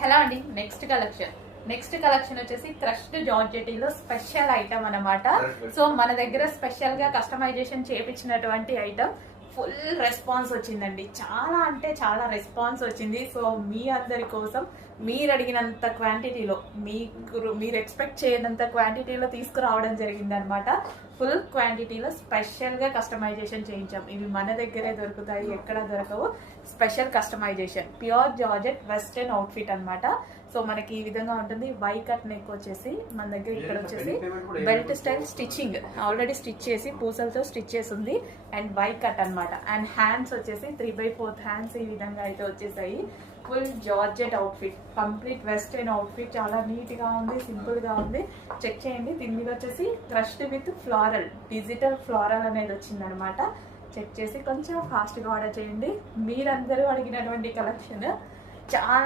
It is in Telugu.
హలో అండి. నెక్స్ట్ కలెక్షన్ వచ్చేసి క్రష్డ్ జార్జెటీలో స్పెషల్ ఐటమ్ అన్నమాట. సో మన దగ్గర స్పెషల్ గా కస్టమైజేషన్ చేయించినటువంటి ఐటమ్. ఫుల్ రెస్పాన్స్ వచ్చిందండి, చాలా అంటే చాలా రెస్పాన్స్ వచ్చింది. సో మీ అందరి కోసం మీరు అడిగినంత క్వాంటిటీలో, మీరు ఎక్స్పెక్ట్ చేయనంత క్వాంటిటీలో తీసుకురావడం జరిగింది అనమాట. ఫుల్ క్వాంటిటీలో స్పెషల్గా కస్టమైజేషన్ చేయించాం. ఇవి మన దగ్గరే దొరుకుతాయి, ఎక్కడ దొరకవు. Special customization pure georgette western outfit అనమాట. సో మనకి ఈ విధంగా ఉంటుంది. వై కట్ నెక్ వచ్చేసి మన దగ్గర ఇక్కడ వచ్చేసి belt style stitching already stitch చేసి పూసలతో స్టిచ్ చేసి ఉంది. అండ్ వై కట్ అనమాట. అండ్ హ్యాండ్స్ వచ్చేసి 3/4 హ్యాండ్స్ ఈ విధంగా అయితే వచ్చేసాయి. Full georgette outfit, complete western outfit. చాలా నీట్ గా ఉంది, సింపుల్ గా ఉంది. చెక్ చేయండి. దీని మీద వచ్చేసి crushed with floral, digital floral అనేది వచ్చింది అనమాట. చెక్ చేసి కొంచెం ఫాస్ట్ గా ఆర్డర్ చేయండి. మీరందరూ అడిగినటువంటి కలెక్షన్ చాలా